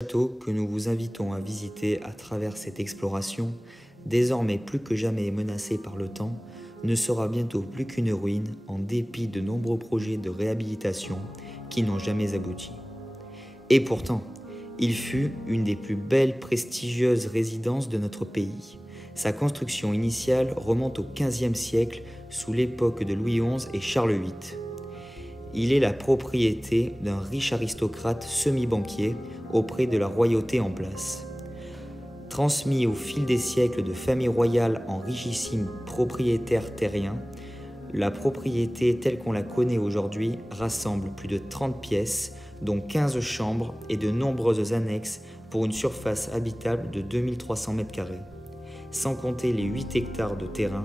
Château que nous vous invitons à visiter à travers cette exploration, désormais plus que jamais menacé par le temps, ne sera bientôt plus qu'une ruine en dépit de nombreux projets de réhabilitation qui n'ont jamais abouti. Et pourtant, il fut une des plus belles prestigieuses résidences de notre pays. Sa construction initiale remonte au XVe siècle sous l'époque de Louis XI et Charles VIII. Il est la propriété d'un riche aristocrate semi-banquier auprès de la royauté en place. Transmis au fil des siècles de familles royales en richissimes propriétaires terriens, la propriété telle qu'on la connaît aujourd'hui rassemble plus de 30 pièces, dont 15 chambres et de nombreuses annexes pour une surface habitable de 2300 m². Sans compter les 8 hectares de terrain,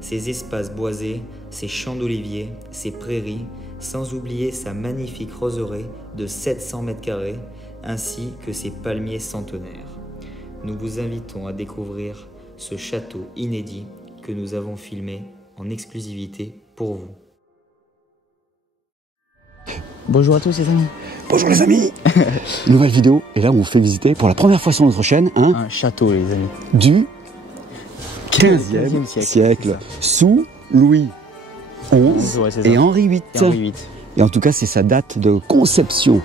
ses espaces boisés, ses champs d'oliviers, ses prairies, sans oublier sa magnifique roseraie de 700 m², ainsi que ses palmiers centenaires. Nous vous invitons à découvrir ce château inédit que nous avons filmé en exclusivité pour vous. Bonjour à tous les amis. Bonjour les amis. Nouvelle vidéo, et là on vous fait visiter pour la première fois sur notre chaîne un château les amis. Du 15e siècle sous Louis XI et Henri VIII. Et en tout cas, c'est sa date de conception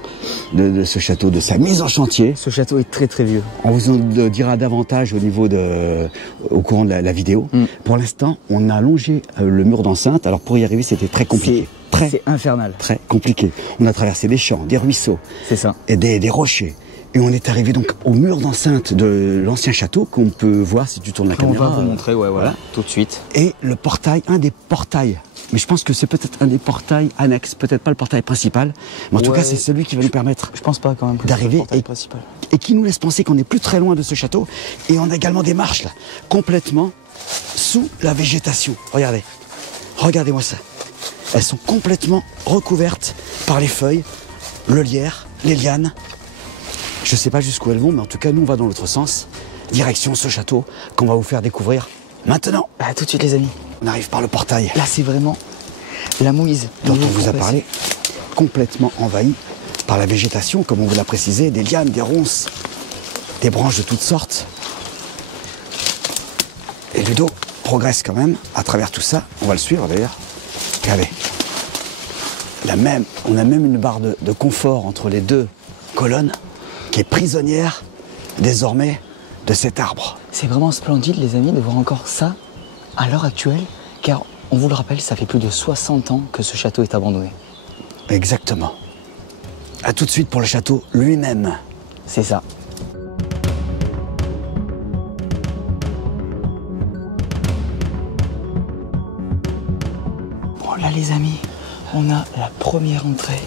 de ce château, de sa mise en chantier. Ce château est très très vieux. On vous en dira davantage au courant de la vidéo. Pour l'instant, on a longé le mur d'enceinte. Alors pour y arriver, c'était très compliqué. C'est infernal. Très compliqué. On a traversé des champs, des ruisseaux. C'est ça. Et des rochers. Et on est arrivé donc au mur d'enceinte de l'ancien château qu'on peut voir si tu tournes la caméra. On va vous montrer, ouais, voilà, tout de suite. Et le portail, un des portails. Mais je pense que c'est peut-être un des portails annexes, peut-être pas le portail principal. Mais en tout cas, c'est celui qui va nous permettre. Je pense pas quand même d'arriver et qui nous laisse penser qu'on est plus très loin de ce château. Et on a également des marches là, complètement sous la végétation. Regardez, regardez-moi ça. Elles sont complètement recouvertes par les feuilles, le lierre, les lianes. Je ne sais pas jusqu'où elles vont, mais en tout cas, nous, on va dans l'autre sens. Direction ce château qu'on va vous faire découvrir maintenant. Tout de suite, les amis. On arrive par le portail. Là, c'est vraiment la mouise dont on vous a parlé, complètement envahi par la végétation, comme on vous l'a précisé, des lianes, des ronces, des branches de toutes sortes. Et Ludo progresse quand même à travers tout ça. On va le suivre d'ailleurs. Regardez. On a même une barre de confort entre les deux colonnes qui est prisonnière désormais de cet arbre. C'est vraiment splendide les amis de voir encore ça à l'heure actuelle, car on vous le rappelle, ça fait plus de 60 ans que ce château est abandonné. Exactement. A tout de suite pour le château lui-même. C'est ça. Bon là les amis, on a la première entrée.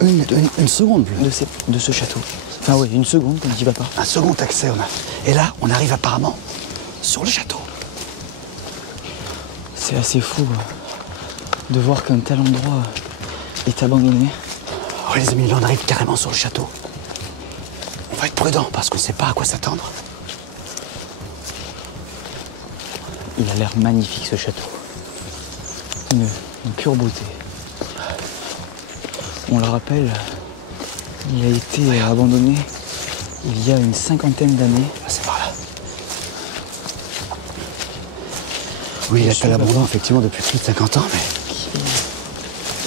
Une seconde plus. De ce château. Enfin oui, une seconde, comme dit papa. Un second accès on a. Et là, on arrive apparemment sur le château. C'est assez fou de voir qu'un tel endroit est abandonné. Oh les amis, là on arrive carrément sur le château. On va être prudent parce qu'on ne sait pas à quoi s'attendre. Il a l'air magnifique ce château. Une pure beauté. On le rappelle, il a été abandonné il y a une 50aine d'années. C'est par là. Oui, il est à l'abandon effectivement depuis plus de 50 ans, mais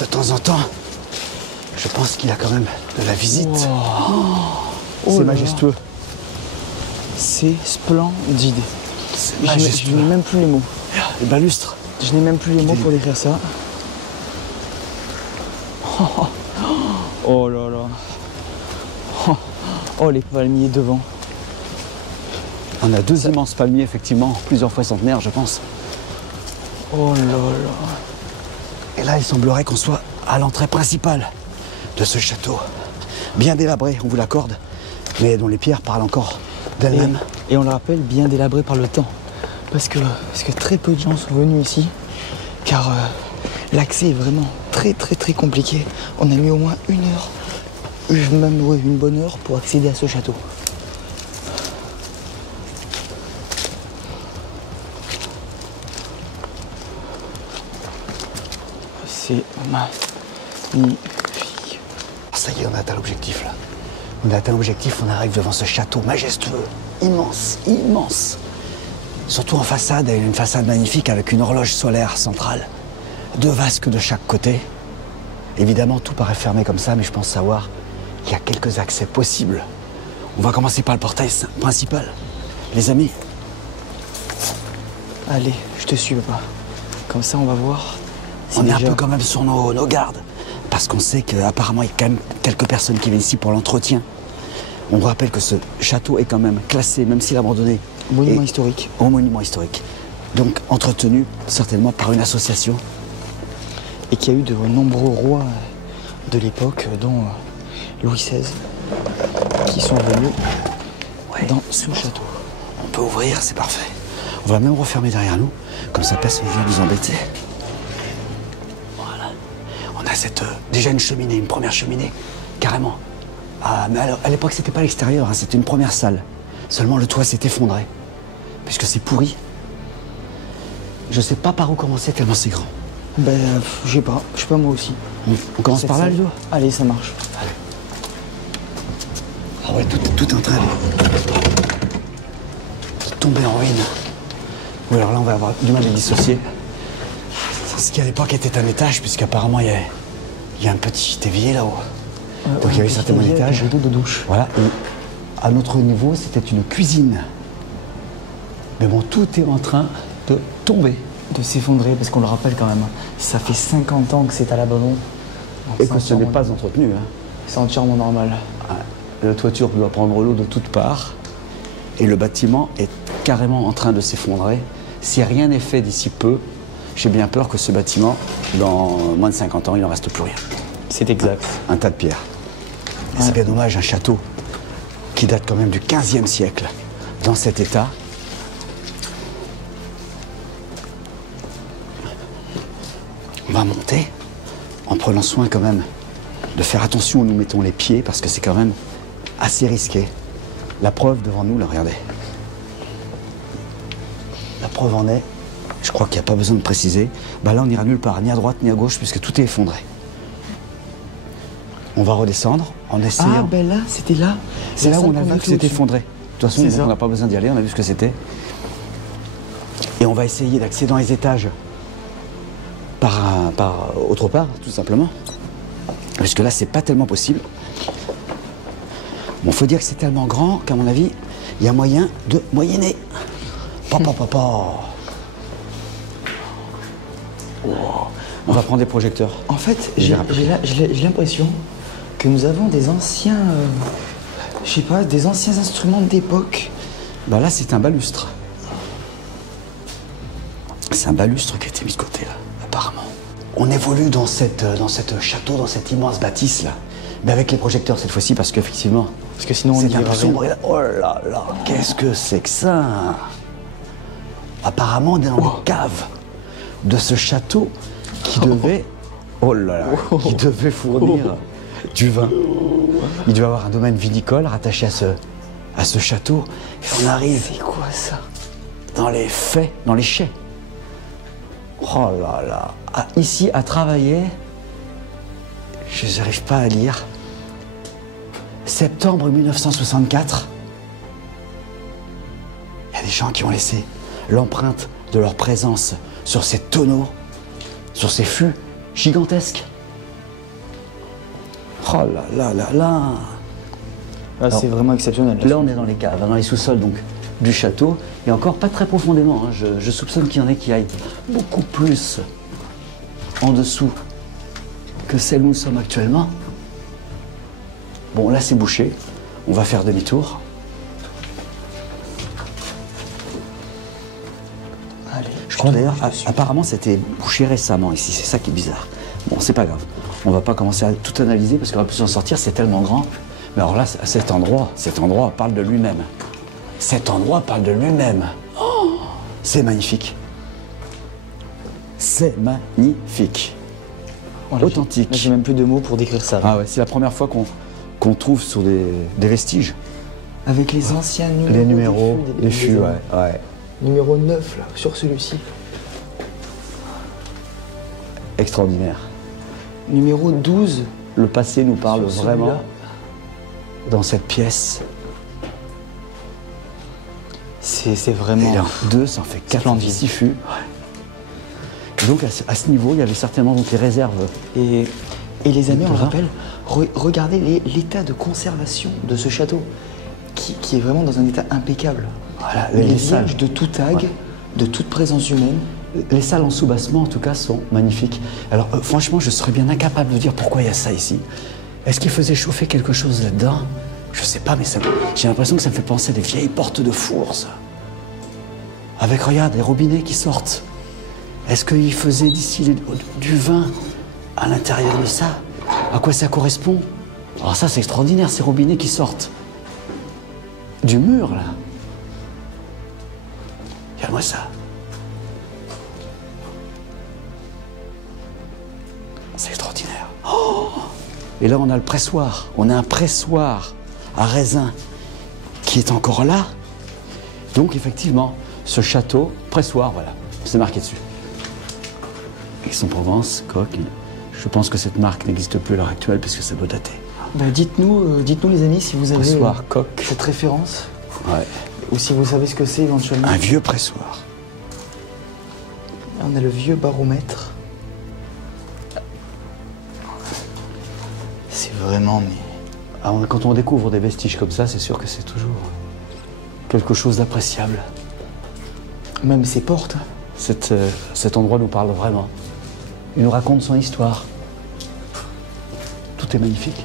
de temps en temps, je pense qu'il a quand même de la visite. Wow. C'est majestueux. C'est splendide. C'est majestueux. Je n'ai même plus les mots. Les balustres. Je n'ai même plus les mots pour décrire ça. Oh là là. Oh les palmiers devant. On a deux immenses palmiers effectivement, plusieurs fois centenaires je pense. Oh là là. Et là il semblerait qu'on soit à l'entrée principale de ce château. Bien délabré, on vous l'accorde, mais dont les pierres parlent encore d'elles-mêmes. Et on le rappelle, bien délabré par le temps. Parce que très peu de gens sont venus ici, car l'accès est vraiment très compliqué. On a mis au moins une heure, même une bonne heure pour accéder à ce château. C'est magnifique. Ça y est, on a atteint l'objectif là. On a atteint l'objectif, on arrive devant ce château majestueux, immense, immense. Surtout en façade, il y a une façade magnifique avec une horloge solaire centrale. 2 vasques de chaque côté. Évidemment, tout paraît fermé comme ça, mais je pense savoir qu'il y a quelques accès possibles. On va commencer par le portail principal. Les amis. Allez, je te suis, papa. Comme ça, on va voir. Si On est un déjà- peu quand même sur nos gardes. Parce qu'on sait qu'apparemment, il y a quand même quelques personnes qui viennent ici pour l'entretien. On rappelle que ce château est quand même classé, même s'il est abandonné. Monument et- historique. Au monument historique. Donc entretenu certainement par une association. Et qu'il y a eu de nombreux rois de l'époque, dont Louis XVI, qui sont venus dans ce château. On peut ouvrir, c'est parfait. On va même refermer derrière nous, comme ça personne ne vient nous embêter. Voilà. On a déjà une cheminée, une première cheminée, carrément. Ah, mais alors, à l'époque, c'était pas l'extérieur, hein, c'était une première salle. Seulement le toit s'est effondré, puisque c'est pourri. Je sais pas par où commencer tellement c'est grand. Ben, je sais pas moi aussi. On commence Cette par là, salle. Ludo? Allez, ça marche. Ah ouais, tout est en train de tomber en ruine. Ou alors là, on va avoir du mal à dissocier. Ce qui à l'époque était un étage, puisqu'apparemment il y a un petit évier là-haut. Donc il y avait certainement un étage. Rideau de douche. Voilà. Et à notre niveau, c'était une cuisine. Mais bon, tout est en train de tomber. De s'effondrer, parce qu'on le rappelle quand même, ça fait 50 ans que c'est à l'abandon. Donc Et c'est que ce n'est entièrement- pas entretenu. Hein. C'est entièrement normal. La toiture doit prendre l'eau de toutes parts. Et le bâtiment est carrément en train de s'effondrer. Si rien n'est fait d'ici peu, j'ai bien peur que ce bâtiment, dans moins de 50 ans, il n'en reste plus rien. C'est exact. Un tas de pierres. Et c'est bien dommage, un château qui date quand même du 15e siècle, dans cet état. On va monter en prenant soin quand même de faire attention où nous mettons les pieds parce que c'est quand même assez risqué. La preuve devant nous, là, regardez. La preuve en est, je crois qu'il n'y a pas besoin de préciser, bah là on n'ira nulle part, ni à droite ni à gauche puisque tout est effondré. On va redescendre en essayant. Ah, ben là, c'était là. C'est là où la on salle a qu'on vu que fait c'était au-dessus. effondré. De toute façon, C'est bon, ça. on n'a pas besoin d'y aller, on a vu ce que c'était. Et on va essayer d'accéder dans les étages par autre part, tout simplement. Parce que là, c'est pas tellement possible. Bon, faut dire que c'est tellement grand qu'à mon avis, il y a moyen de moyenner. Oh. On va prendre des projecteurs. En fait, J'ai j'ai l'impression que nous avons des anciens, je sais pas, des anciens instruments d'époque. Bah là, c'est un balustre. C'est un balustre qui a été mis de côté, là, apparemment. On évolue dans cette château, dans cette immense bâtisse, là. Mais avec les projecteurs cette fois-ci, parce qu'effectivement, Parce que sinon, on c'est y un verra peu rien. sombre. Et là, oh là là, qu'est-ce que c'est que ça? Apparemment, on est dans les caves de ce château qui devait, oh là là, qui devait fournir du vin. Il devait avoir un domaine vinicole rattaché à ce château. Et on arrive C'est quoi ça? dans les faits, dans les chais. Oh là là. Ah, ici, à travailler, je n'arrive pas à lire. Septembre 1964. Il y a des gens qui ont laissé l'empreinte de leur présence sur ces tonneaux, sur ces fûts gigantesques. Oh là là là là. Ah, c'est vraiment exceptionnel. Là, on est dans les caves, dans les sous-sols donc du château, et encore pas très profondément. Hein. Je soupçonne qu'il y en ait qui aillent beaucoup plus en dessous que celle où nous sommes actuellement. Bon, là, c'est bouché. On va faire demi-tour. Allez, Je crois d'ailleurs, apparemment, c'était bouché récemment ici. C'est ça qui est bizarre. Bon, c'est pas grave. On va pas commencer à tout analyser parce qu'on va plus s'en sortir. C'est tellement grand. Mais alors là, cet endroit parle de lui-même. Cet endroit parle de lui-même. Oh, c'est magnifique. C'est magnifique. Voilà, Authentique. J'ai même plus de mots pour décrire ça. Ah ouais, c'est la première fois qu'on trouve sur des vestiges. Avec les anciens numéros. Les numéros, des les fûts, fûts, ouais. Numéro 9, là, sur celui-ci. Extraordinaire. Numéro 12. Le passé nous parle Sur vraiment. celui-là. dans cette pièce. C'est vraiment... Et là, 2, ça en fait 4 splendide. 6 fûts. Et donc à ce niveau, il y avait certainement donc les réserves. Et les amis, on le Vin. rappelle, regardez l'état de conservation de ce château, qui est vraiment dans un état impeccable. Voilà, Il est les salles. vierge de tout tag, Ouais. de toute présence humaine. Les salles en sous-bassement, en tout cas, sont magnifiques. Alors, franchement, je serais bien incapable de dire pourquoi il y a ça ici. Est-ce qu'il faisait chauffer quelque chose là-dedans? Je sais pas, mais j'ai l'impression que ça me fait penser à des vieilles portes de four, ça. Avec, regarde, les robinets qui sortent. Est-ce qu'il faisait distiller du vin à l'intérieur de ça? À quoi ça correspond? Alors ça, c'est extraordinaire, ces robinets qui sortent du mur, là. Regarde-moi ça. C'est extraordinaire. Oh! Et là, on a le pressoir. On a un pressoir à raisin qui est encore là. Donc, effectivement, ce château, pressoir, voilà, c'est marqué dessus. Aix-en-Provence, Coq. Je pense que cette marque n'existe plus à l'heure actuelle puisque ça doit dater. Bah, dites-nous les amis si vous avez Pressoir, Coq. cette référence, Ouais. ou si vous savez ce que c'est éventuellement. Un vieux pressoir. Là, on a le vieux baromètre. C'est vraiment... mais Alors, quand on découvre des vestiges comme ça, c'est sûr que c'est toujours quelque chose d'appréciable. même ces portes. Cet endroit nous parle vraiment. Il nous raconte son histoire. Tout est magnifique.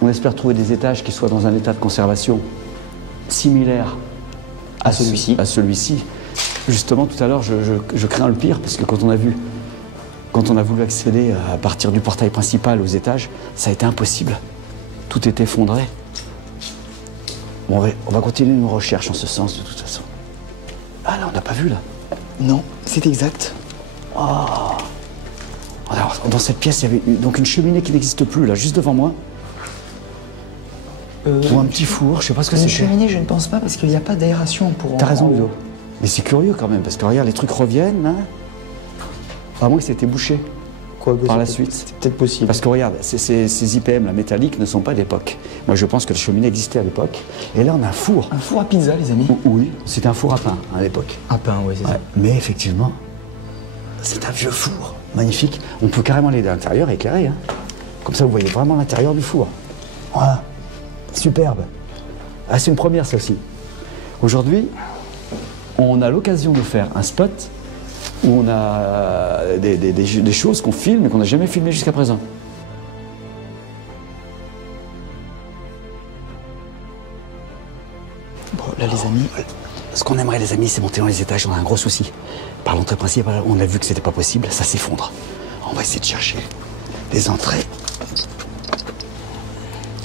On espère trouver des étages qui soient dans un état de conservation similaire À celui-ci. À celui-ci. Justement, tout à l'heure, je crains le pire, parce que quand on a voulu accéder à partir du portail principal aux étages, ça a été impossible. Tout est effondré. Bon, on va continuer nos recherches en ce sens, de toute façon. Ah là, on n'a pas vu, là. Non, c'est exact. Alors, dans cette pièce, il y avait donc une cheminée qui n'existe plus, là, juste devant moi. Ou un petit four, je sais pas ce que Une c'est. cheminée, je ne pense pas, parce qu'il n'y a pas d'aération pour... T'as raison, en haut. Ludo. Mais c'est curieux quand même, parce que regarde, les trucs reviennent, hein. À moins que c'était bouché Quoi, par la c'est suite. C'est peut-être possible. Parce que regarde, ces IPM là, métalliques ne sont pas d'époque. Moi, je pense que la cheminée existait à l'époque. Et là, on a un four. Un four à pizza, les amis. Oui, c'était un four à pain à l'époque. Un pain, oui, c'est Ouais. Mais effectivement, c'est un vieux four. Magnifique. On peut carrément aller à l'intérieur éclairé. Hein. Comme ça, vous voyez vraiment l'intérieur du four. Voilà. Superbe. Ah, c'est une première, ça aussi. Aujourd'hui, on a l'occasion de faire un spot où on a des choses qu'on filme et qu'on n'a jamais filmées jusqu'à présent. Bon, là, les amis, Ce qu'on aimerait, les amis, c'est monter dans les étages. On a un gros souci. Par l'entrée principale, on a vu que c'était pas possible, ça s'effondre. On va essayer de chercher des entrées.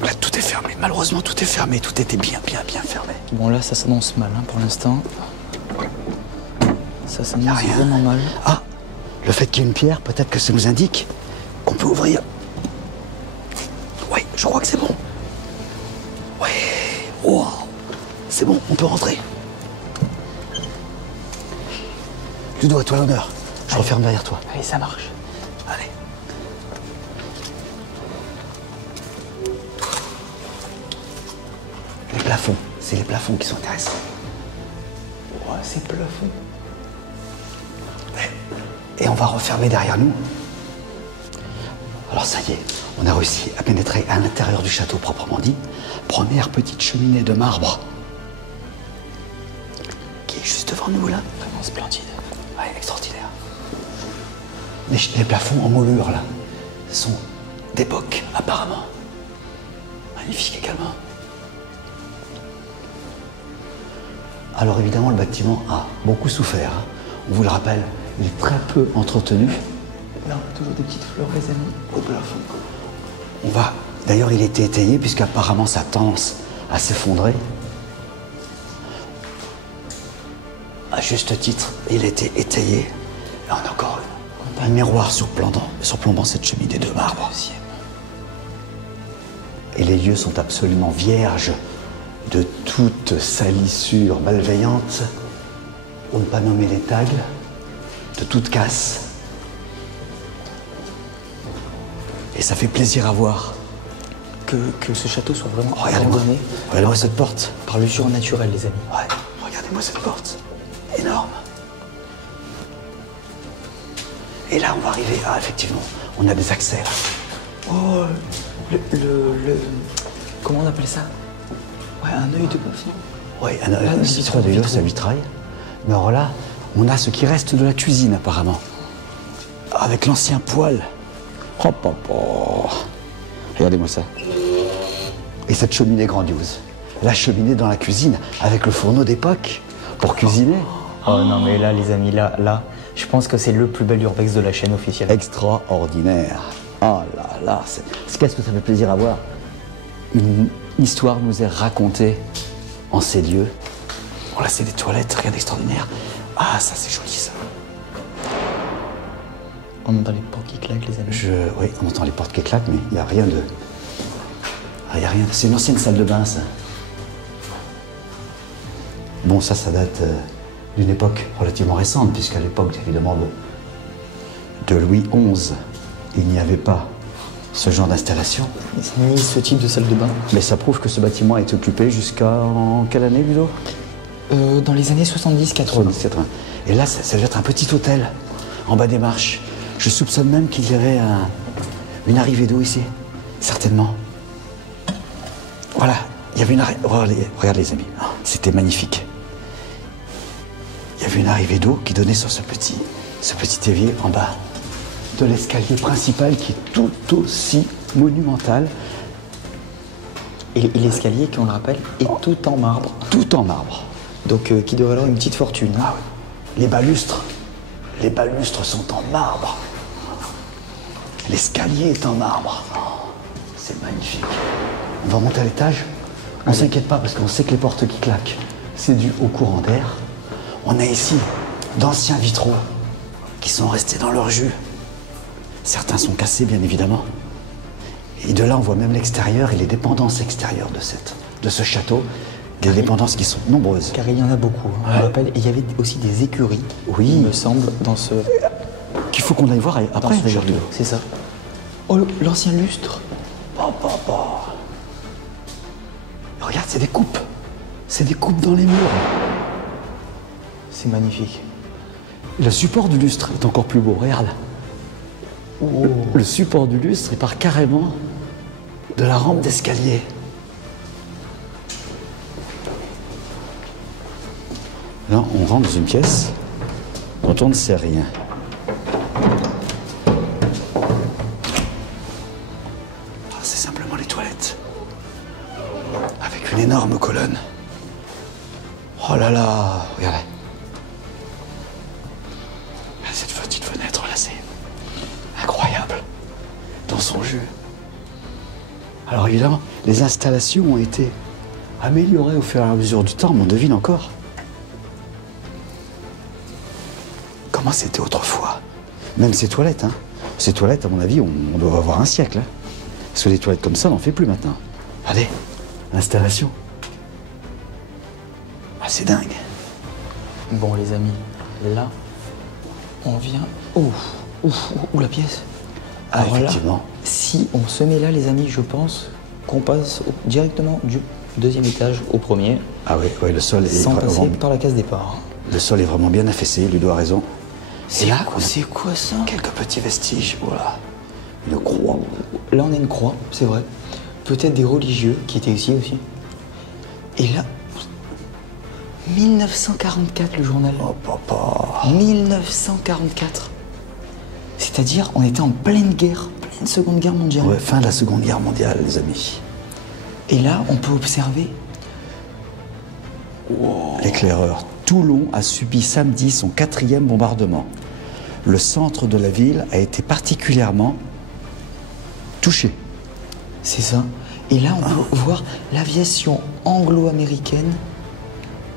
Là, tout est fermé. Malheureusement, tout est fermé. Tout était bien fermé. bon, là, ça s'annonce mal, hein, pour l'instant. Ça Y a s'annonce rien. vraiment mal. Ah, le fait qu'il y ait une pierre, peut-être que ça nous indique qu'on peut ouvrir. Oui, je crois que c'est bon. Oui, wow. C'est bon, on peut rentrer. Ludo, à toi l'honneur. Je referme derrière toi. Allez, ça marche. Allez. Les plafonds, c'est les plafonds qui sont intéressants. Ouais, c'est plafond. Et on va refermer derrière nous. Alors ça y est, on a réussi à pénétrer à l'intérieur du château proprement dit. Première petite cheminée de marbre qui est juste devant nous là. Vraiment splendide. Ouais, extraordinaire. Les plafonds en moulure là sont d'époque apparemment. Magnifique également. Alors évidemment, le bâtiment a beaucoup souffert. Hein. On vous le rappelle, il est très peu entretenu. Là, toujours des petites fleurs, les amis, au plafond. On va. D'ailleurs, il était étayé puisqu'apparemment ça a tendance à s'effondrer. À juste titre, il était étayé. Là, on a encore un miroir surplombant cette cheminée de marbre. Et les lieux sont absolument vierges de toute salissure malveillante, pour ne pas nommer les tags, de toute casse. Et ça fait plaisir à voir. que ce château soit vraiment Regardez-moi. abandonné Regardez-moi cette porte. par le surnaturel, les amis. Ouais, regardez-moi cette porte. Énorme. Et là, on va arriver. Ah, effectivement, on a des accès là. Oh, comment on appelle ça? Ouais, un œil de bœuf, non? Oui, c'est vitraux de vitraux. sa vitrail. Mais alors là, on a ce qui reste de la cuisine apparemment. Avec l'ancien poêle. Hop, hop, hop. Regardez-moi ça. Et cette cheminée grandiose. La cheminée dans la cuisine, avec le fourneau d'époque pour cuisiner. Oh non, mais là, les amis, là, je pense que c'est le plus bel urbex de la chaîne officielle. Extraordinaire. Oh là là, qu'est-ce que ça fait plaisir à voir. Une histoire nous est racontée en ces lieux. Oh là, c'est des toilettes, rien d'extraordinaire. Ah, ça c'est joli ça. On entend les portes qui claquent, les amis. Oui, on entend les portes qui claquent, mais il n'y a rien de... Ah, il n'y a rien. C'est une ancienne salle de bain, ça. Bon, ça date d'une époque relativement récente, puisqu'à l'époque, évidemment, de Louis XI, il n'y avait pas ce genre d'installation. Ni ce type de salle de bain. Mais ça prouve que ce bâtiment a été occupé jusqu'en quelle année, Ludo? Dans les années 70-80. Et là, ça doit être un petit hôtel, en bas des marches. Je soupçonne même qu'il y avait une arrivée d'eau ici, certainement. Voilà, il y avait une arrivée... Regarde les amis, c'était magnifique. Il y avait une arrivée d'eau qui donnait sur ce petit évier en bas de l'escalier principal qui est tout aussi monumental. Et l'escalier, qui on le rappelle, est tout en marbre. Tout en marbre. Donc qui doit valoir une petite fortune. Ah oui. Les balustres sont en marbre. L'escalier est en marbre. Oh, c'est magnifique. On va monter à l'étage. On ne s'inquiète pas parce qu'on sait que les portes qui claquent, c'est dû au courant d'air. On a ici d'anciens vitraux qui sont restés dans leur jus. Certains sont cassés, bien évidemment. Et de là, on voit même l'extérieur et les dépendances extérieures de ce château. Des dépendances qui sont nombreuses. Car il y en a beaucoup, on le rappelle. Et il y avait aussi des écuries, oui, il me semble, dans ce... Qu'il faut qu'on aille voir après, d'ailleurs. C'est ça. Oh, l'ancien lustre. Regarde, c'est des coupes. C'est des coupes dans les murs. C'est magnifique. Le support du lustre est encore plus beau, regarde. Oh. Le support du lustre, il part carrément de la rampe d'escalier. Là, on rentre dans une pièce dont on ne sait rien. Ah, c'est simplement les toilettes. Avec une énorme colonne. Oh là là, regardez. Cette petite fenêtre là, c'est incroyable. Dans son jus. Alors évidemment, les installations ont été améliorées au fur et à mesure du temps, mais on devine encore. Comment c'était autrefois. Même ces toilettes, hein. Ces toilettes, à mon avis, on doit avoir un siècle. Hein. Parce que des toilettes comme ça, on n'en fait plus maintenant. Regardez, l'installation. Ah, c'est dingue. Bon, les amis, là, on vient... Ouh, la pièce. Ah, alors effectivement. Là, si on se met là, les amis, je pense qu'on passe directement du deuxième étage au premier. Ah oui, le sol est sans vraiment... passer par la case départ. Le sol est vraiment bien affaissé, Ludo a raison. C'est quoi ça? Quelques petits vestiges, voilà. Une croix. Là, on a une croix, c'est vrai. Peut-être des religieux qui étaient ici aussi. Et là, 1944, le journal. Oh, papa. 1944. C'est-à-dire, on était en pleine guerre, pleine Seconde Guerre mondiale. Ouais, fin de la Seconde Guerre mondiale, les amis. Et là, on peut observer... L'éclaireur. Toulon a subi samedi son 4e bombardement. Le centre de la ville a été particulièrement touché. C'est ça. Et là, on peut voir l'aviation anglo-américaine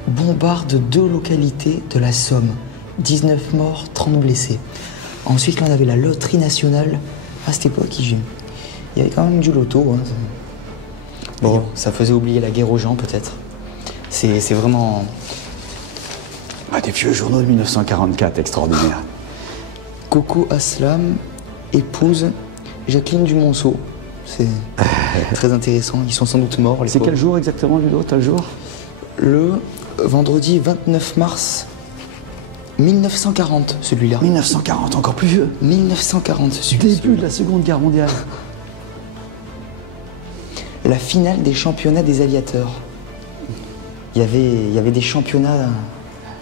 bombarde 2 localités de la Somme. 19 morts, 30 blessés. Ensuite, là, on avait la loterie nationale. À cette époque, il y avait quand même du loto. Hein. Bon, ça faisait oublier la guerre aux gens, peut-être. C'est vraiment... Ah, des vieux journaux de 1944, extraordinaire. Coco Aslam épouse Jacqueline Dumonceau. C'est très intéressant. Ils sont sans doute morts. C'est quel jour exactement, Ludo? T'as le jour? Le vendredi 29 mars 1940, celui-là. 1940, encore plus vieux. 1940, celui-là. Début de la Seconde Guerre mondiale. La finale des championnats des aviateurs. Il y avait des championnats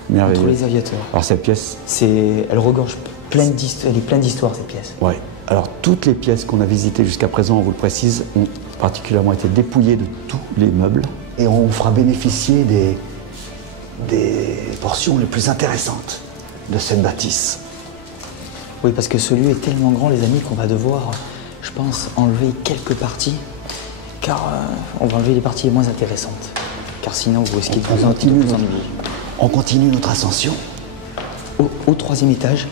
Merveilleux. entre les aviateurs. Alors cette pièce, Elle regorge plein d'histoires. Elle est pleine d'histoires, cette pièce. ouais. Alors toutes les pièces qu'on a visitées jusqu'à présent, on vous le précise, ont particulièrement été dépouillées de tous les meubles. Et on vous fera bénéficier des portions les plus intéressantes de cette bâtisse. Oui, parce que ce lieu est tellement grand, les amis, qu'on va devoir, je pense, enlever quelques parties. Car on va enlever les parties les moins intéressantes. Car sinon, vous risquez de vous ennuyer. On continue notre ascension. Au 3e étage.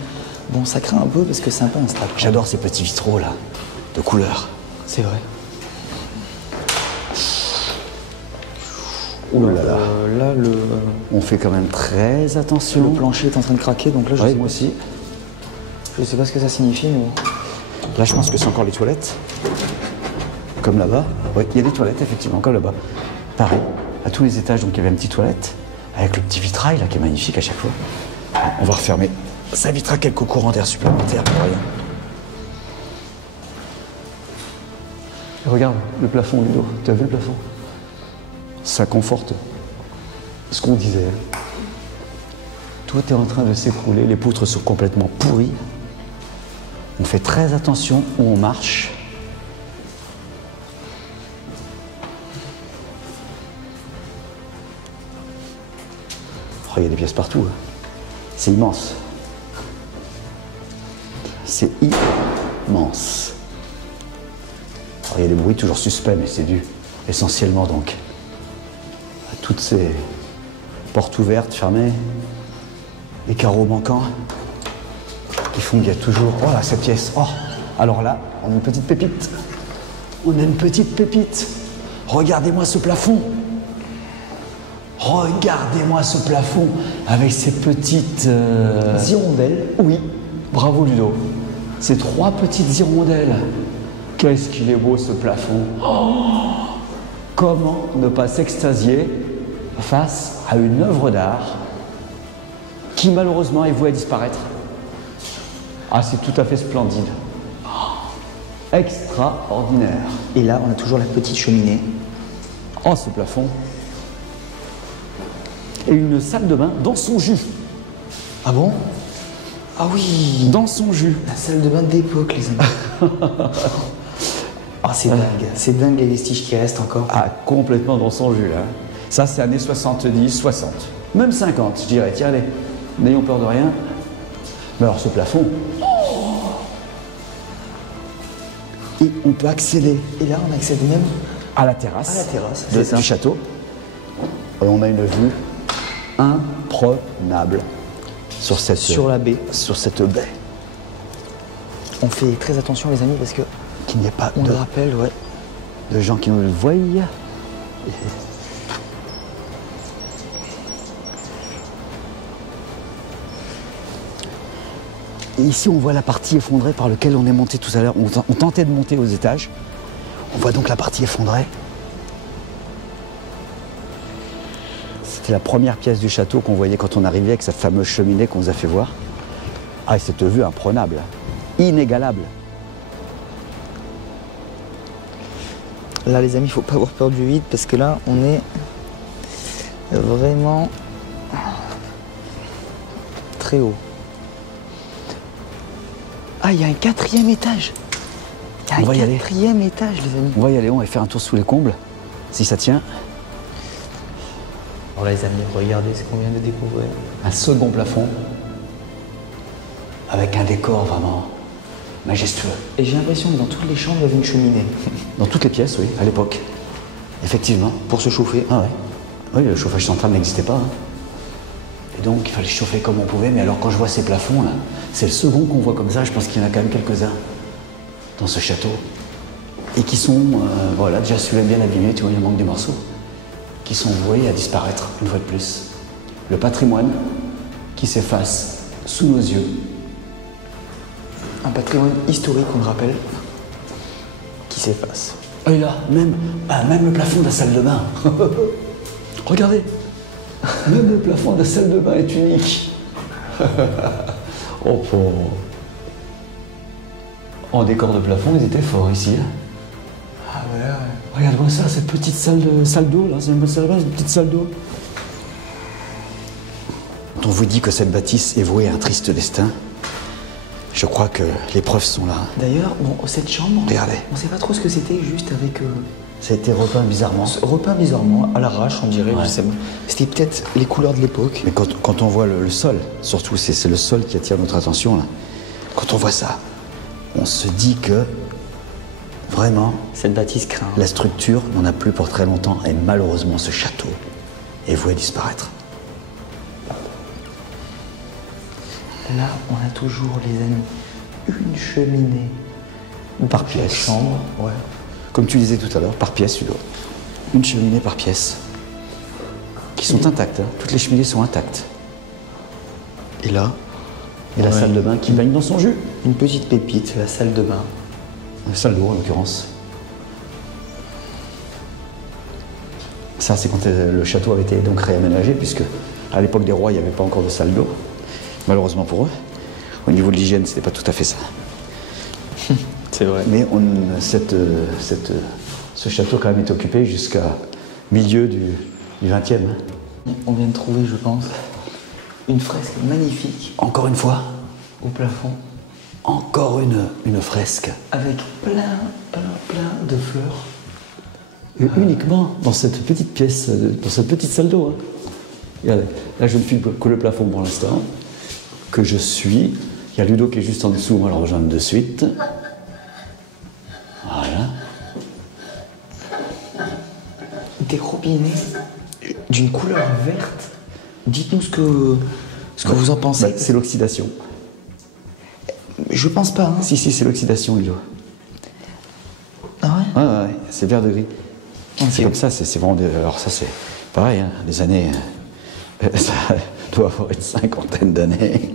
Bon, ça craint un peu parce que c'est un peu instable. J'adore ces petits vitraux là, de couleur. C'est vrai. Ouh là là. Là, On fait quand même très le attention. plancher est en train de craquer, donc là, je Ouais, sais moi pas. aussi. Je sais pas ce que ça signifie, mais... Là, je pense que c'est encore les toilettes. Comme là-bas. Oui, il y a des toilettes, effectivement, comme là-bas. Pareil, à tous les étages, donc il y avait une petite toilette, avec le petit vitrail, là, qui est magnifique à chaque fois. On va refermer. Ça évitera quelques courants d'air supplémentaires, pour rien. Regarde le plafond, Ludo. Tu as vu le plafond? Ça conforte ce qu'on disait. Tout est en train de s'écrouler, les poutres sont complètement pourries. On fait très attention où on marche. Oh, il y a des pièces partout. Hein. C'est immense. C'est immense. Oh, il y a des bruits toujours suspects, mais c'est dû essentiellement donc à toutes ces portes ouvertes, fermées, les carreaux manquants, qui font qu'il y a toujours... Oh là, cette pièce. Oh, alors là, on a une petite pépite. On a une petite pépite. Regardez-moi ce plafond. Regardez-moi ce plafond avec ces petites... Hirondelles. Oui, bravo Ludo. Ces 3 petites hirondelles. Qu'est-ce qu'il est beau ce plafond. Oh, comment ne pas s'extasier face à une œuvre d'art qui malheureusement est vouée à disparaître. Ah, c'est tout à fait splendide. Oh, extraordinaire. Et là, on a toujours la petite cheminée. Oh, ce plafond. Et une salle de bain dans son jus. Ah bon? Ah oui, Dans son jus. la salle de bain d'époque, les amis. Ah, c'est dingue. C'est dingue les vestiges qui restent encore. Ah, complètement dans son jus, là. Ça, c'est années 70, 60. Même 50, je dirais. Tiens, allez, n'ayons peur de rien. Mais alors, ce plafond... Et on peut accéder Et là, on accède même à la terrasse, à la terrasse. de- C'est ça. du château. Et on a une vue imprenable sur Sur cette baie. On fait très attention, les amis, parce que Qu'il n'y ait pas on le rappelle, ouais. de gens qui nous le voient. Et ici, on voit la partie effondrée par laquelle on est monté tout à l'heure. On tentait de monter aux étages. On voit donc la partie effondrée. C'était la première pièce du château qu'on voyait quand on arrivait avec cette fameuse cheminée qu'on vous a fait voir. Ah, et cette vue imprenable, inégalable. Là, les amis, il faut pas avoir peur du vide, parce que là, on est vraiment très haut. Ah, il y a un 4e étage. Il y a On va y un aller. 4e étage, les amis. On va y aller, on va faire un tour sous les combles, si ça tient. Alors là, les amis, regardez ce qu'on vient de découvrir. Un second plafond, avec un décor vraiment majestueux. Et j'ai l'impression que dans toutes les chambres, il y avait une cheminée. Dans toutes les pièces, oui, à l'époque. Effectivement. Pour se chauffer. Ah ouais. Oui, le chauffage central n'existait pas. Hein. Et donc, il fallait chauffer comme on pouvait. Mais alors, quand je vois ces plafonds, là, c'est le second qu'on voit comme ça. Je pense qu'il y en a quand même quelques-uns dans ce château. Et qui sont, voilà, déjà celui-là bien abîmé, tu vois, il manque des morceaux. Qui sont voués à disparaître, une fois de plus. Le patrimoine qui s'efface sous nos yeux. Un patrimoine historique, on le rappelle, qui s'efface. Et là, même le plafond de la salle de bain. Regardez, même le plafond de la salle de bain est unique. Oh, pauvre. En décor de plafond, ils étaient forts ici. Hein. Ah ouais. Regarde-moi ça, cette petite salle d'eau, là, c'est même pas une salle de bain, c'est une petite salle d'eau. Quand on vous dit que cette bâtisse est vouée à un triste destin, je crois que les preuves sont là. D'ailleurs, bon, cette chambre, Regardez. on sait pas trop ce que c'était, juste avec... Ça a été repeint bizarrement. repeint bizarrement, à l'arrache, on dirait, Ouais. je sais pas. C'était peut-être les couleurs de l'époque. Mais quand on voit le sol, surtout c'est le sol qui attire notre attention là. Quand on voit ça, on se dit que vraiment Cette bâtisse craint. la structure n'en a plus pour très longtemps et malheureusement ce château est voué à disparaître. Là, on a toujours, les amis, une cheminée Par pièce. chambre. Ouais. Comme tu disais tout à l'heure, par pièce, Ludo. Une cheminée par pièce. Qui sont intactes, hein. Toutes les cheminées sont intactes. Et là, Et la Ouais. salle de bain qui baigne dans son jus. une petite pépite, la salle de bain. La salle d'eau en l'occurrence. Ça, c'est quand le château avait été donc réaménagé, puisque à l'époque des rois, il n'y avait pas encore de salle d'eau. Malheureusement pour eux. Au niveau de l'hygiène, c'était pas tout à fait ça. C'est vrai. Mais ce château quand même est occupé jusqu'à milieu du XXe. Hein. On vient de trouver, je pense, une fresque magnifique Encore une fois, au plafond, encore une fresque. avec plein de fleurs. Et uniquement dans cette petite pièce, dans cette petite salle d'eau. Hein. Regardez, là je ne filme que le plafond pour l'instant, que je suis. Il y a Ludo qui est juste en dessous, on va le rejoindre de suite. Voilà. Des robinets d'une couleur verte. Dites-nous ce que vous en pensez. Bah, c'est l'oxydation. Je pense pas, hein. Si, c'est l'oxydation, Ludo. Ah ouais? Ouais, c'est vert de gris. C'est comme ça, c'est vraiment... Alors ça, c'est pareil, hein, des années... ça doit avoir une cinquantaine d'années.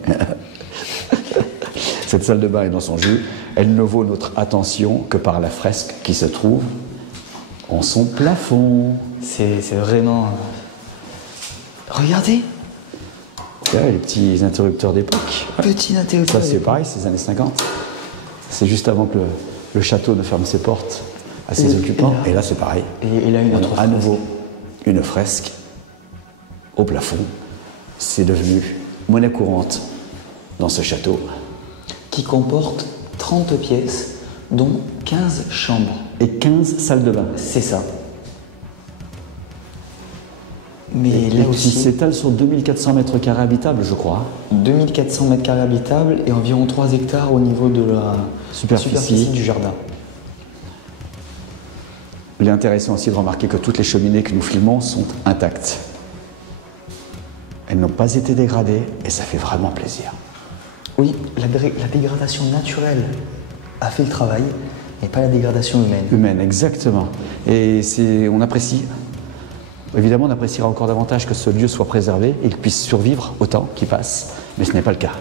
Cette salle de bain est dans son jus. Elle ne vaut notre attention que par la fresque qui se trouve en son plafond. C'est vraiment... Regardez, Là, les petits interrupteurs d'époque. petit interrupteur. Ça, c'est pareil, c'est les années 50. C'est juste avant que le château ne ferme ses portes à ses occupants. Et là, c'est pareil. Et là, une On autre a à fresque. nouveau une fresque au plafond. C'est devenu monnaie courante dans ce château. Qui comporte 30 pièces, dont 15 chambres. Et 15 salles de bain. C'est ça. Mais Et là qui aussi, s'étale sur 2400 mètres carrés habitables, je crois. 2400 mètres carrés habitables et environ 3 hectares au niveau de la Superficie. du jardin. Il est intéressant aussi de remarquer que toutes les cheminées que nous filmons sont intactes. Elles n'ont pas été dégradées et ça fait vraiment plaisir. Oui, la dégradation naturelle a fait le travail, mais pas la dégradation humaine. Humaine, exactement. Et on apprécie. Évidemment, on appréciera encore davantage que ce lieu soit préservé et qu'il puisse survivre au temps qui passe, mais ce n'est pas le cas.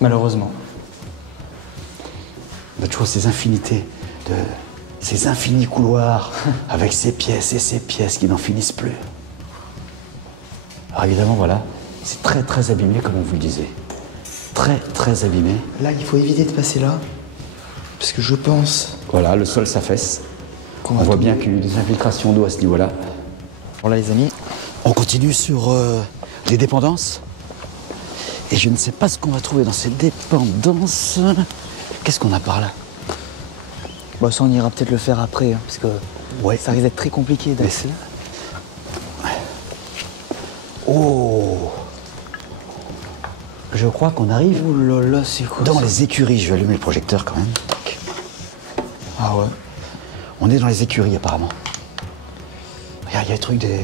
Malheureusement. On a toujours ces infinités, ces infinis couloirs avec ces pièces et ces pièces qui n'en finissent plus. Alors évidemment, voilà, c'est très très abîmé comme on vous le disait. Très très abîmé. Là, il faut éviter de passer là, parce que je pense Voilà, le sol s'affaisse. qu'on On va voit tomber. bien qu'il y a eu des infiltrations d'eau à ce niveau-là. Voilà, les amis. On continue sur les dépendances. Et je ne sais pas ce qu'on va trouver dans ces dépendances. Qu'est-ce qu'on a par là? Bon, ça, on ira peut-être le faire après, hein, parce que Ouais. ça risque d'être très compliqué Mais d'accès. Oh! Je crois qu'on arrive Oh là là, c'est quoi dans ça? les écuries. Je vais allumer le projecteur quand même. Tac. Ah ouais. On est dans les écuries apparemment. Regarde, il y a le truc des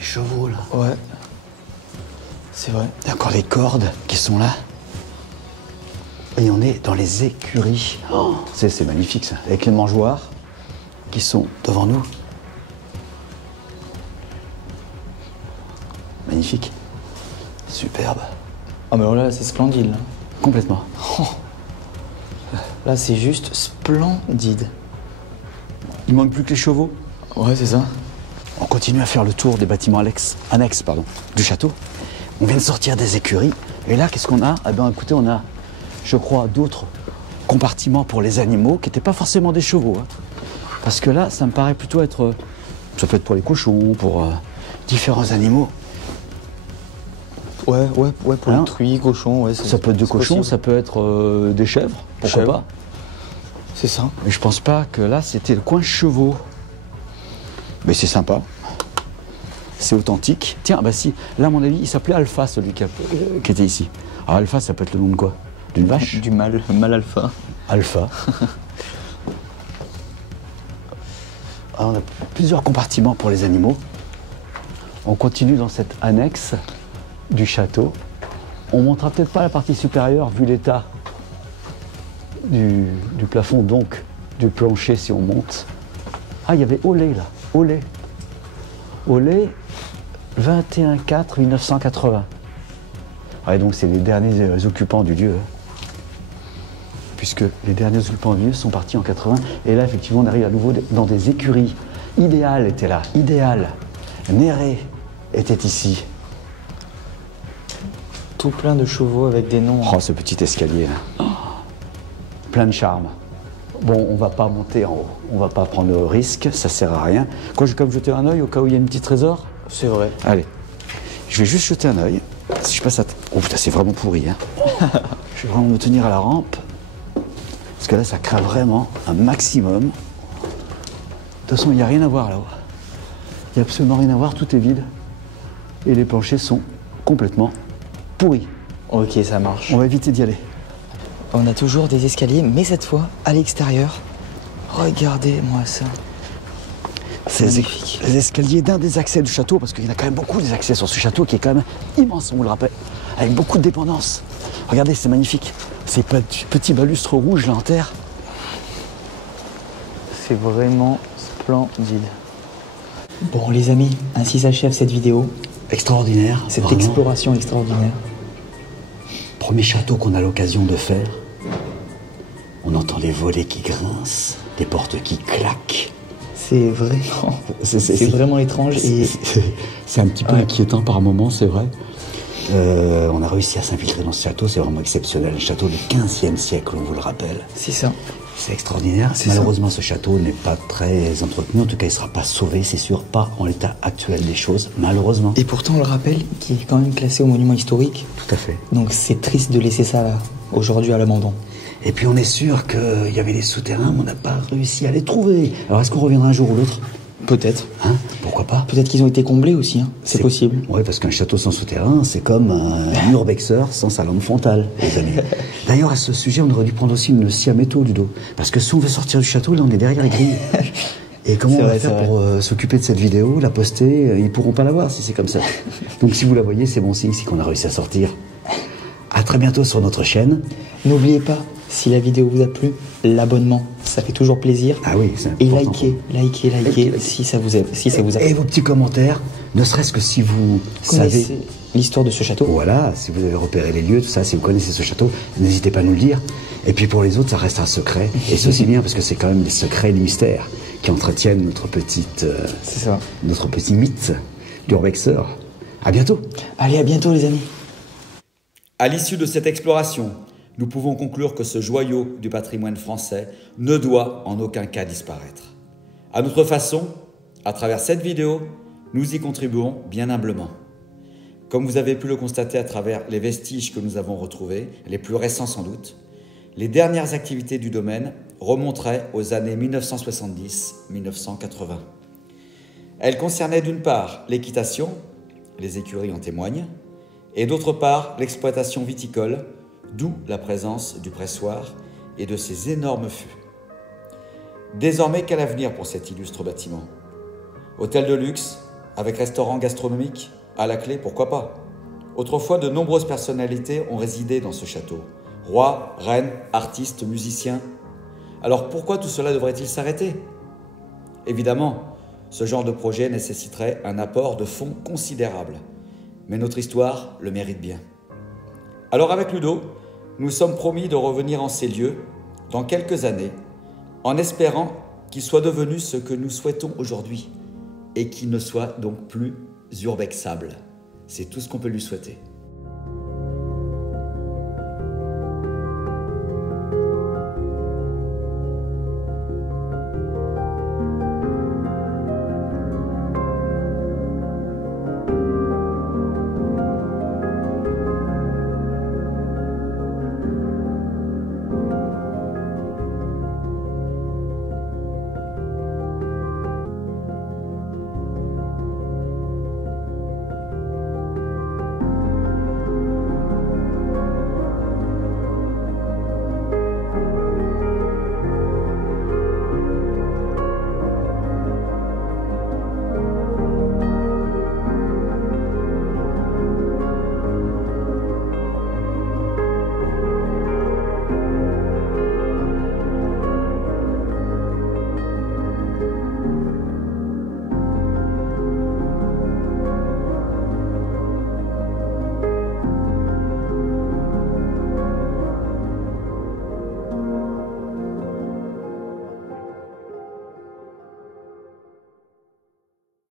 chevaux là. Ouais. C'est vrai. Il y a encore des cordes qui sont là. Et on est dans les écuries. Oh, c'est magnifique ça. Avec les mangeoires qui sont devant nous. Magnifique. Superbe. Ah, mais alors là, c'est splendide. Là, Complètement. Là, c'est juste splendide. Il manque plus que les chevaux. Ouais, c'est ça. On continue à faire le tour des bâtiments annexes du château. On vient de sortir des écuries. Et là, qu'est-ce qu'on a? Eh bien, écoutez, on a, je crois, d'autres compartiments pour les animaux qui n'étaient pas forcément des chevaux. Hein. Parce que là, ça me paraît plutôt être... Ça peut être pour les cochons, pour différents animaux. Ouais, pour les truies, cochons, ouais. Ça peut être des cochons, possible. ça peut être des chèvres, pourquoi pas. C'est ça. Mais je pense pas que là, c'était le coin chevaux. Mais c'est sympa. C'est authentique. Tiens, bah si, là, à mon avis, il s'appelait Alpha, celui qui était ici. Alors, Alpha, ça peut être le nom de quoi? D'une vache? Du mâle alpha. Alpha. Alors, on a plusieurs compartiments pour les animaux. On continue dans cette annexe du château. On ne montrera peut-être pas la partie supérieure, vu l'état du plafond, donc du plancher si on monte. Ah, il y avait Olé, là. Olé, 21/4/1980. Ouais, donc c'est les derniers occupants du lieu. Puisque les derniers occupants du lieu sont partis en 80. Et là, effectivement, on arrive à nouveau dans des écuries. Idéal était là, idéal. Néré était ici. Tout plein de chevaux avec des noms. Oh, ce petit escalier là. Plein de charme. Bon, on va pas monter en haut. On va pas prendre le risque, ça sert à rien. Quoi, je vais quand même jeter un œil au cas où il y a un petit trésor. C'est vrai. Allez, je vais juste jeter un œil. Si je passe à... Oh putain, c'est vraiment pourri, hein. Je vais vraiment me tenir à la rampe. Parce que là, ça craint vraiment un maximum. De toute façon, il n'y a rien à voir là-haut. Il n'y a absolument rien à voir, tout est vide. Et les planchers sont complètement pourris. Ok, ça marche. On va éviter d'y aller. On a toujours des escaliers, mais cette fois, à l'extérieur. Regardez-moi ça. C'est magnifique. les escaliers d'un des accès du château, parce qu'il y en a quand même beaucoup des accès sur ce château qui est quand même immense, on vous le rappelle, avec beaucoup de dépendances. Regardez, c'est magnifique. Ces petits balustres rouges là en terre. C'est vraiment splendide. Bon les amis, ainsi s'achève cette vidéo. Extraordinaire. Cette vraiment. exploration extraordinaire. Premier château qu'on a l'occasion de faire. On entend les volets qui grincent, des portes qui claquent. C'est vraiment, c'est vraiment étrange et c'est un petit peu inquiétant par moments, c'est vrai. On a réussi à s'infiltrer dans ce château, c'est vraiment exceptionnel. Un château du XVe siècle, on vous le rappelle. c'est ça. C'est extraordinaire. Malheureusement, ce château n'est pas très entretenu. En tout cas, il ne sera pas sauvé, c'est sûr, pas en l'état actuel des choses, malheureusement. Et pourtant, on le rappelle, qui est quand même classé au monument historique. Tout à fait. Donc c'est triste de laisser ça là, aujourd'hui à l'abandon. Et puis on est sûr qu'il y avait des souterrains, mais on n'a pas réussi à les trouver. Alors est-ce qu'on reviendra un jour ou l'autre? Peut-être. Hein? Pourquoi pas? Peut-être qu'ils ont été comblés aussi, hein. C'est possible. Oui, parce qu'un château sans souterrain, c'est comme un urbexer sans sa lampe frontale, les amis. D'ailleurs, à ce sujet, on aurait dû prendre aussi une scie à métaux du dos. Parce que si on veut sortir du château, là, on est derrière les grilles. Et comment on va faire pour s'occuper de cette vidéo, la poster? Ils pourront pas la voir si c'est comme ça. Donc si vous la voyez, c'est bon signe, c'est qu'on a réussi à sortir. À très bientôt sur notre chaîne. N'oubliez pas, si la vidéo vous a plu, l'abonnement, ça fait toujours plaisir. Ah oui, c'est Et important. likez, si ça vous a plu. Et vos petits commentaires, ne serait-ce que si vous savez... Connaissez l'histoire de ce château. Voilà, si vous avez repéré les lieux, tout ça, si vous connaissez ce château, n'hésitez pas à nous le dire. Et puis pour les autres, ça reste un secret. Et c'est aussi bien parce que c'est quand même les secrets, les mystères qui entretiennent notre petite, C'est ça. notre petit mythe d'urbexer. À bientôt. Allez, à bientôt les amis. À l'issue de cette exploration, nous pouvons conclure que ce joyau du patrimoine français ne doit en aucun cas disparaître. À notre façon, à travers cette vidéo, nous y contribuons bien humblement. Comme vous avez pu le constater à travers les vestiges que nous avons retrouvés, les plus récents sans doute, les dernières activités du domaine remonteraient aux années 1970-1980. Elles concernaient d'une part l'équitation, les écuries en témoignent, et d'autre part l'exploitation viticole, d'où la présence du pressoir et de ces énormes fûts. Désormais, quel avenir pour cet illustre bâtiment? Hôtel de luxe, avec restaurant gastronomique, à la clé, pourquoi pas? Autrefois, de nombreuses personnalités ont résidé dans ce château. Rois, reines, artistes, musiciens. Alors pourquoi tout cela devrait-il s'arrêter? Évidemment, ce genre de projet nécessiterait un apport de fonds considérable. Mais notre histoire le mérite bien. Alors avec Ludo, nous sommes promis de revenir en ces lieux dans quelques années, en espérant qu'il soit devenu ce que nous souhaitons aujourd'hui et qu'il ne soit donc plus urbexable. C'est tout ce qu'on peut lui souhaiter.